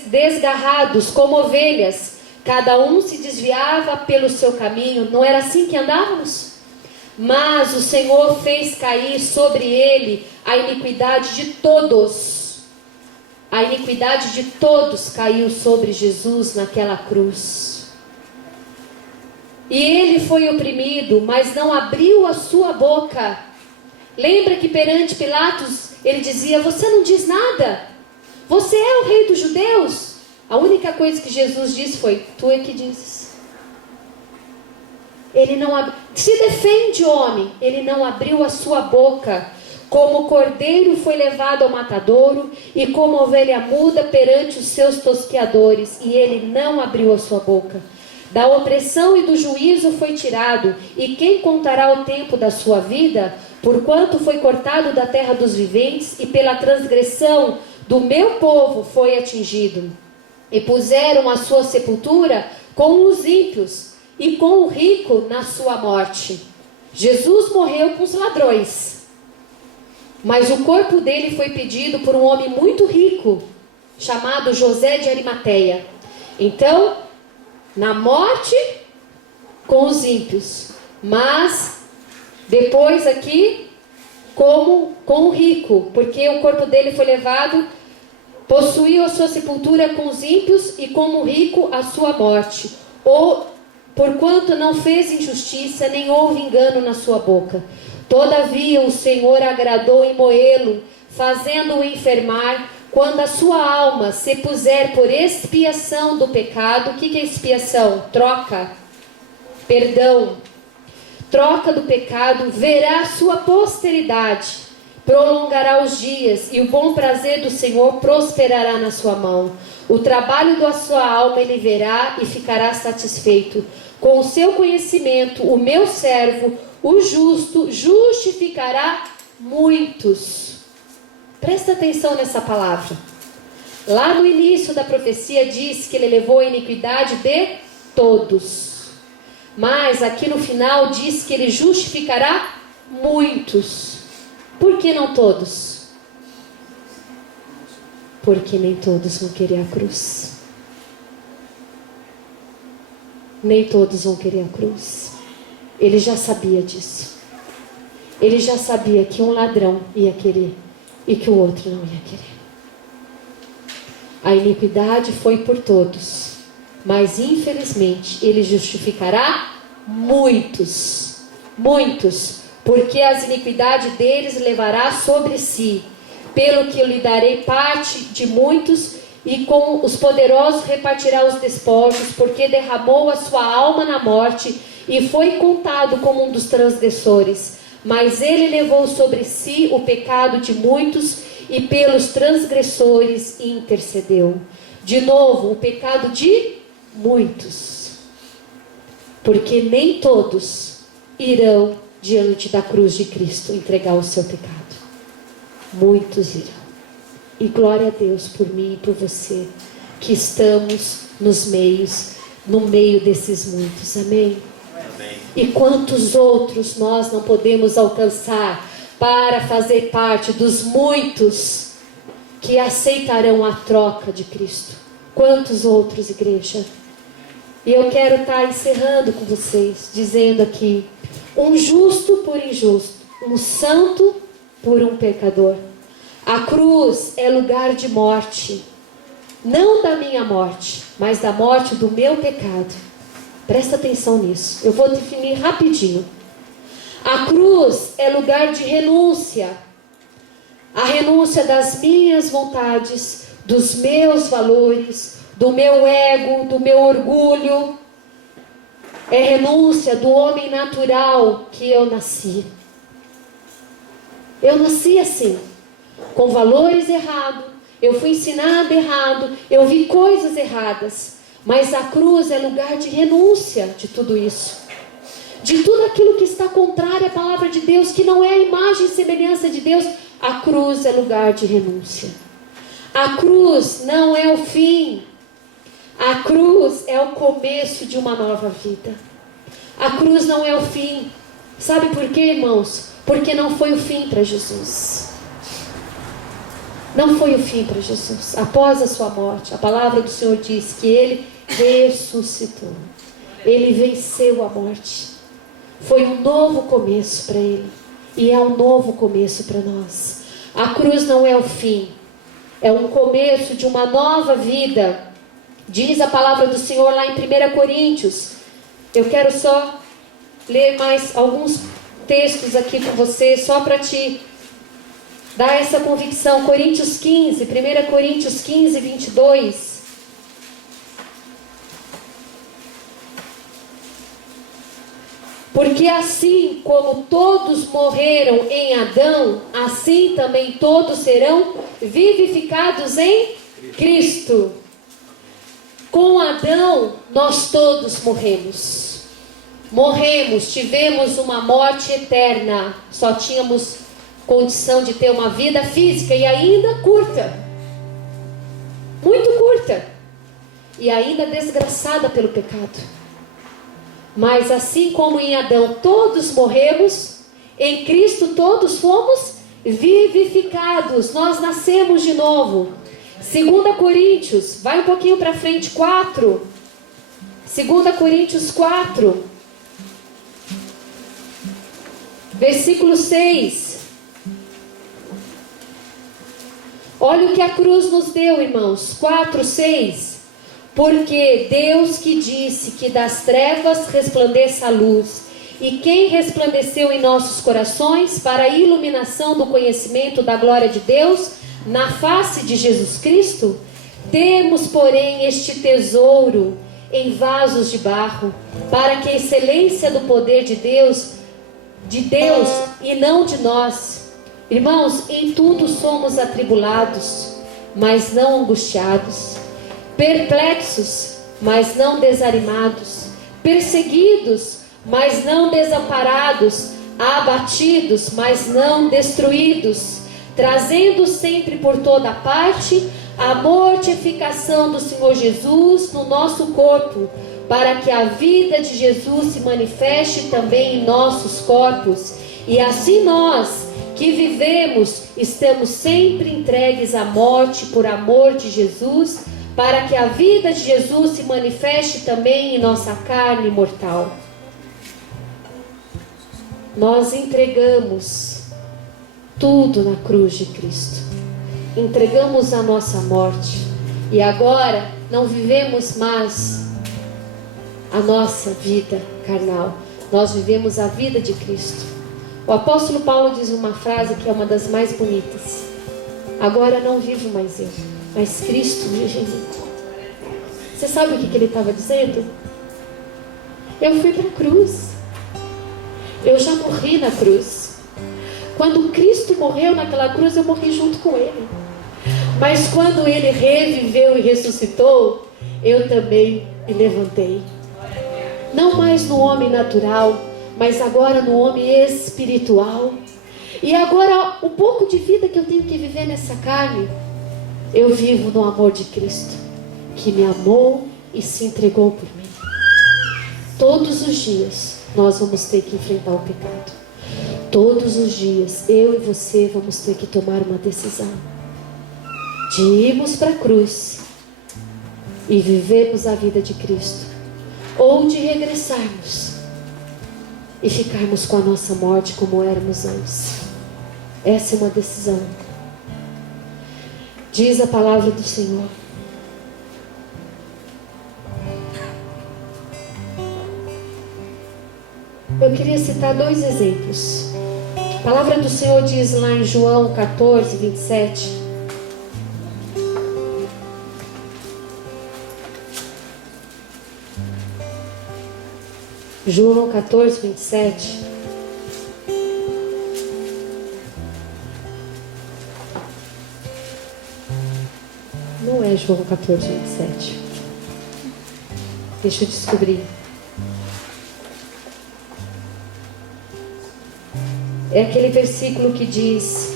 desgarrados como ovelhas, cada um se desviava pelo seu caminho. Não era assim que andávamos? Mas o Senhor fez cair sobre ele a iniquidade de todos. A iniquidade de todos caiu sobre Jesus naquela cruz. E ele foi oprimido, mas não abriu a sua boca. Lembra que perante Pilatos ele dizia: você não diz nada? Você é o rei dos judeus? A única coisa que Jesus disse foi: tu é que dizes. Ele não se defende, homem. Ele não abriu a sua boca. Como o cordeiro foi levado ao matadouro, e como ovelha muda perante os seus tosqueadores, e ele não abriu a sua boca. Da opressão e do juízo foi tirado, e quem contará o tempo da sua vida? Porquanto foi cortado da terra dos viventes, e pela transgressão do meu povo foi atingido. E puseram a sua sepultura com os ímpios, e com o rico na sua morte. Jesus morreu com os ladrões, mas o corpo dele foi pedido por um homem muito rico, chamado José de Arimateia. Então, na morte, com os ímpios, mas depois aqui, com o rico, porque o corpo dele foi levado, possuiu a sua sepultura com os ímpios, e como rico a sua morte. Porquanto não fez injustiça, nem houve engano na sua boca. Todavia o Senhor agradou em moê-lo, fazendo-o enfermar. Quando a sua alma se puser por expiação do pecado. O que é expiação? Troca, perdão. Troca do pecado, verá sua posteridade, prolongará os dias, e o bom prazer do Senhor prosperará na sua mão. O trabalho da sua alma ele verá e ficará satisfeito. Com o seu conhecimento, o meu servo, o justo, justificará muitos. Presta atenção nessa palavra. Lá no início da profecia diz que ele levou a iniquidade de todos. Mas aqui no final diz que ele justificará muitos. Por que não todos? Porque nem todos vão querer a cruz. nem todos vão querer a cruz. Ele já sabia disso. Ele já sabia que um ladrão ia querer e que o outro não ia querer. A iniquidade foi por todos, mas infelizmente Ele justificará muitos, muitos, porque as iniquidades deles levará sobre si, pelo que eu lhe darei parte de muitos, e com os poderosos repartirá os despojos, porque derramou a sua alma na morte, e foi contado como um dos transgressores. Mas ele levou sobre si o pecado de muitos, e pelos transgressores intercedeu. De novo, o pecado de muitos. Porque nem todos irão diante da cruz de Cristo entregar o seu pecado. Muitos irão. E glória a Deus por mim e por você, que estamos no meio desses muitos. Amém? Amém. E quantos outros nós não podemos alcançar para fazer parte dos muitos que aceitarão a troca de Cristo? Quantos outros, igreja? E eu quero estar encerrando com vocês, dizendo aqui: um justo por injusto, um santo por um pecador. A cruz é lugar de morte, não da minha morte, mas da morte do meu pecado. Presta atenção nisso, eu vou definir rapidinho. A cruz é lugar de renúncia. A renúncia das minhas vontades, dos meus valores, do meu ego, do meu orgulho. É renúncia do homem natural que eu nasci. Eu nasci assim, com valores errados. Eu fui ensinada errado. Eu vi coisas erradas. Mas a cruz é lugar de renúncia de tudo isso. De tudo aquilo que está contrário à palavra de Deus, que não é a imagem e semelhança de Deus. A cruz é lugar de renúncia. A cruz não é o fim. A cruz é o começo de uma nova vida. A cruz não é o fim. Sabe por quê, irmãos? Porque não foi o fim para Jesus. Não foi o fim para Jesus. Após a sua morte, a palavra do Senhor diz que Ele ressuscitou. Ele venceu a morte. Foi um novo começo para Ele. E é um novo começo para nós. A cruz não é o fim. É um começo de uma nova vida. Diz a palavra do Senhor lá em 1 Coríntios. Eu quero só ler mais alguns textos aqui com você, só para te dar essa convicção. Coríntios 15, 1 Coríntios 15, 22. Porque assim como todos morreram em Adão, assim também todos serão vivificados em Cristo. Com Adão, nós todos morremos. Morremos, tivemos uma morte eterna. Só tínhamos condição de ter uma vida física e ainda curta. Muito curta. E ainda desgraçada pelo pecado. Mas assim como em Adão todos morremos, em Cristo todos fomos vivificados. Nós nascemos de novo. 2 Coríntios, vai um pouquinho para frente, 4. 2 Coríntios 4, versículo 6. Olha o que a cruz nos deu, irmãos. 4, 6. Porque Deus que disse que das trevas resplandeça a luz, e quem resplandeceu em nossos corações para a iluminação do conhecimento da glória de Deus, na face de Jesus Cristo, temos, porém, este tesouro em vasos de barro, para que a excelência do poder de Deus e não de nós. Irmãos, em tudo somos atribulados, mas não angustiados, perplexos, mas não desanimados, perseguidos, mas não desamparados, abatidos, mas não destruídos, trazendo sempre por toda parte a mortificação do Senhor Jesus no nosso corpo, para que a vida de Jesus se manifeste também em nossos corpos. E assim nós, que vivemos, estamos sempre entregues à morte por amor de Jesus, para que a vida de Jesus se manifeste também em nossa carne mortal. Nós entregamos tudo na cruz de Cristo. Entregamos a nossa morte. E agora não vivemos mais a nossa vida carnal. Nós vivemos a vida de Cristo. O apóstolo Paulo diz uma frase que é uma das mais bonitas: agora não vivo mais eu, mas Cristo vive em mim. Você sabe o que ele estava dizendo? Eu fui para a cruz. Eu já morri na cruz. Quando Cristo morreu naquela cruz, eu morri junto com Ele. Mas quando Ele reviveu e ressuscitou, eu também me levantei. Não mais no homem natural, mas agora no homem espiritual. E agora, o pouco de vida que eu tenho que viver nessa carne, eu vivo no amor de Cristo, que me amou e se entregou por mim. Todos os dias nós vamos ter que enfrentar o pecado. Todos os dias eu e você vamos ter que tomar uma decisão de irmos para a cruz e vivermos a vida de Cristo, ou de regressarmos e ficarmos com a nossa morte como éramos antes. Essa é uma decisão. Diz a palavra do Senhor: eu queria citar 2 exemplos. A palavra do Senhor diz lá em João 14, 27. João 14, 27. Não é João 14, 27. Deixa eu descobrir. É aquele versículo que diz: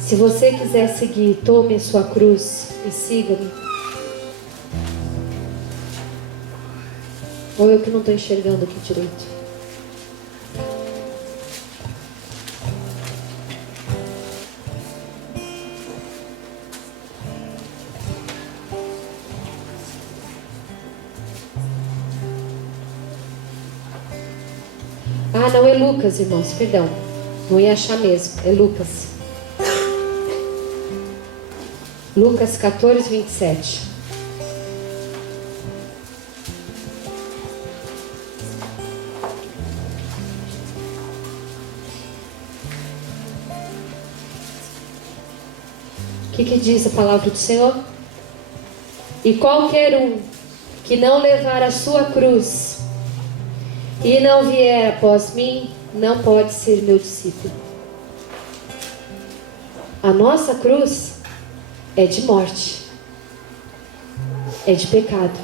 se você quiser seguir, tome a sua cruz e siga-me. Ou eu que não estou enxergando aqui direito? Ah, não, é Lucas, irmãos, perdão. Não ia achar mesmo, é Lucas. Lucas 14, 27. O que diz a palavra do Senhor? E qualquer um que não levar a sua cruz e não vier após mim, não pode ser meu discípulo. A nossa cruz é de morte, é de pecado,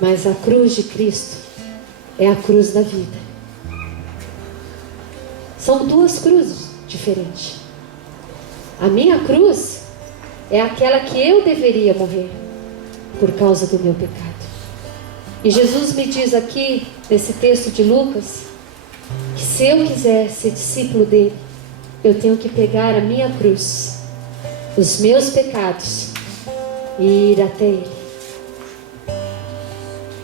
mas a cruz de Cristo é a cruz da vida. São 2 cruzes diferentes. A minha cruz é aquela que eu deveria morrer por causa do meu pecado. E Jesus me diz aqui, nesse texto de Lucas, que se eu quiser ser discípulo dele, eu tenho que pegar a minha cruz, os meus pecados, e ir até ele.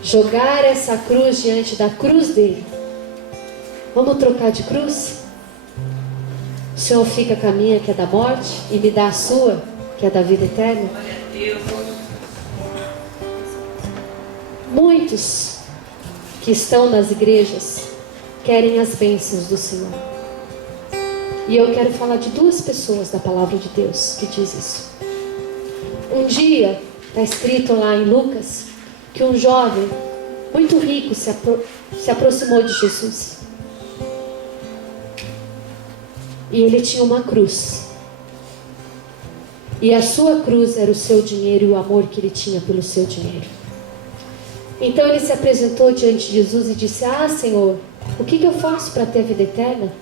Jogar essa cruz diante da cruz dele. Vamos trocar de cruz? O Senhor fica com a minha, que é da morte, e me dá a sua, que é da vida eterna? Muitos que estão nas igrejas querem as bênçãos do Senhor. E eu quero falar de 2 pessoas da palavra de Deus que diz isso. Um dia, está escrito lá em Lucas, que um jovem muito rico se aproximou de Jesus. E ele tinha uma cruz. E a sua cruz era o seu dinheiro e o amor que ele tinha pelo seu dinheiro. Então ele se apresentou diante de Jesus e disse: ah, Senhor, o que eu faço para ter a vida eterna?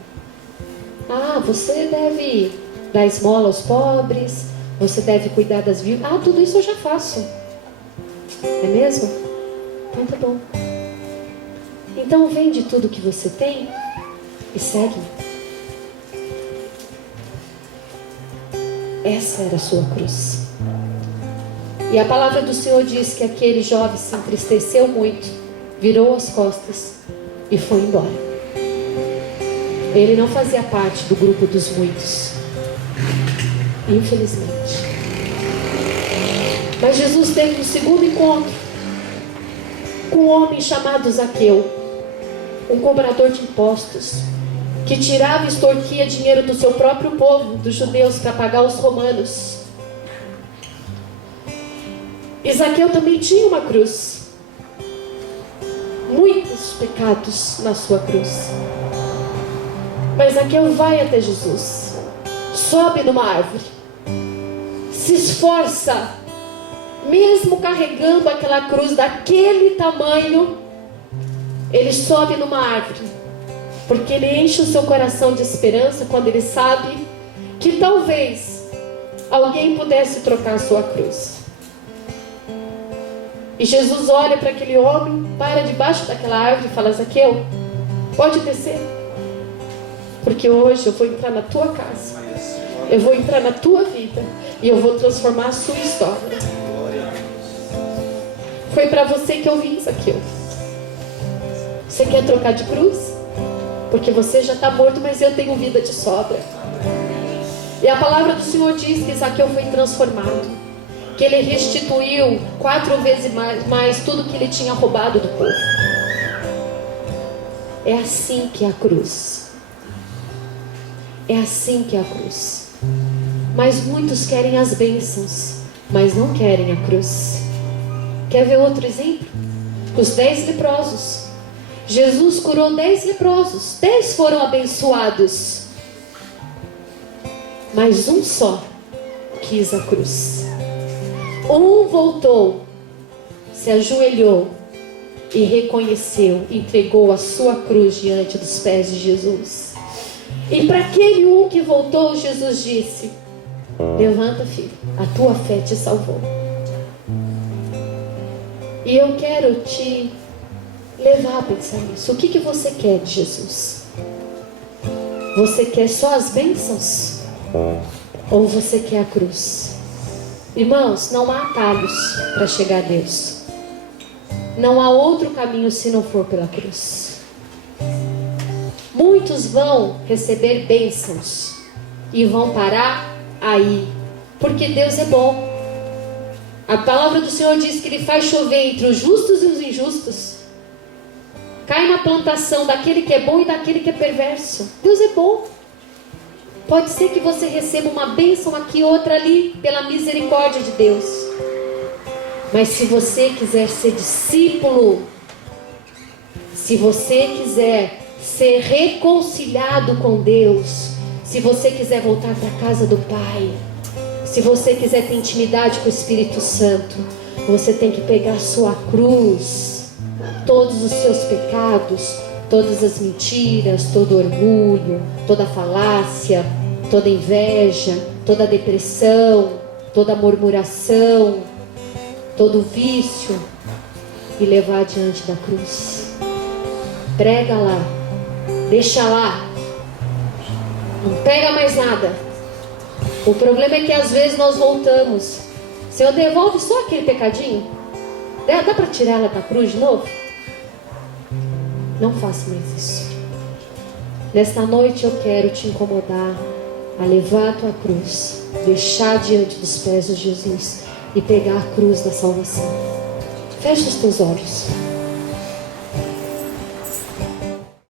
Ah, você deve dar esmola aos pobres, você deve cuidar das viúvas. Ah, tudo isso eu já faço. É mesmo? Então tá bom. Então vende tudo que você tem e segue-me. Essa era a sua cruz. E a palavra do Senhor diz que aquele jovem se entristeceu muito, virou as costas e foi embora. Ele não fazia parte do grupo dos muitos, infelizmente. Mas Jesus teve um segundo encontro com um homem chamado Zaqueu, um cobrador de impostos, que tirava e extorquia dinheiro do seu próprio povo, dos judeus, para pagar os romanos. E Zaqueu também tinha uma cruz, muitos pecados na sua cruz. Mas Zaqueu vai até Jesus, sobe numa árvore, se esforça, mesmo carregando aquela cruz daquele tamanho, ele sobe numa árvore, porque ele enche o seu coração de esperança quando ele sabe que talvez alguém pudesse trocar a sua cruz. E Jesus olha para aquele homem, para debaixo daquela árvore e fala: Zaqueu, pode descer, porque hoje eu vou entrar na tua casa, eu vou entrar na tua vida e eu vou transformar a sua história. Foi para você que eu vim, Zaqueu. Você quer trocar de cruz? Porque você já está morto, mas eu tenho vida de sobra. E a palavra do Senhor diz que Zaqueu foi transformado, que ele restituiu 4 vezes mais tudo que ele tinha roubado do povo. É assim que é a cruz. É assim que é a cruz. Mas muitos querem as bênçãos, mas não querem a cruz. Quer ver outro exemplo? Os 10 leprosos. Jesus curou 10 leprosos. 10 foram abençoados, mas um só quis a cruz. Um voltou, se ajoelhou e reconheceu, entregou a sua cruz diante dos pés de Jesus. E para aquele um que voltou, Jesus disse: levanta, filho, a tua fé te salvou. E eu quero te levar a pensar nisso. O que você quer de Jesus? Você quer só as bênçãos? Ou você quer a cruz? Irmãos, não há atalhos para chegar a Deus. Não há outro caminho se não for pela cruz. Muitos vão receber bênçãos e vão parar aí, porque Deus é bom. A palavra do Senhor diz que Ele faz chover entre os justos e os injustos. Cai na plantação daquele que é bom e daquele que é perverso. Deus é bom. Pode ser que você receba uma bênção aqui, outra ali, pela misericórdia de Deus. Mas se você quiser ser discípulo, se você quiser ser reconciliado com Deus, se você quiser voltar para a casa do Pai, se você quiser ter intimidade com o Espírito Santo, você tem que pegar a sua cruz, todos os seus pecados, todas as mentiras, todo orgulho, toda falácia, toda inveja, toda depressão, toda murmuração, todo vício, e levar diante da cruz. Prega lá, deixa lá, não pega mais nada. O problema é que às vezes nós voltamos. Senhor, devolve só aquele pecadinho. Dá para tirar ela da cruz de novo? Não faça mais isso. Nesta noite eu quero te incomodar a levar a tua cruz, deixar diante dos pés de Jesus e pegar a cruz da salvação. Feche os teus olhos.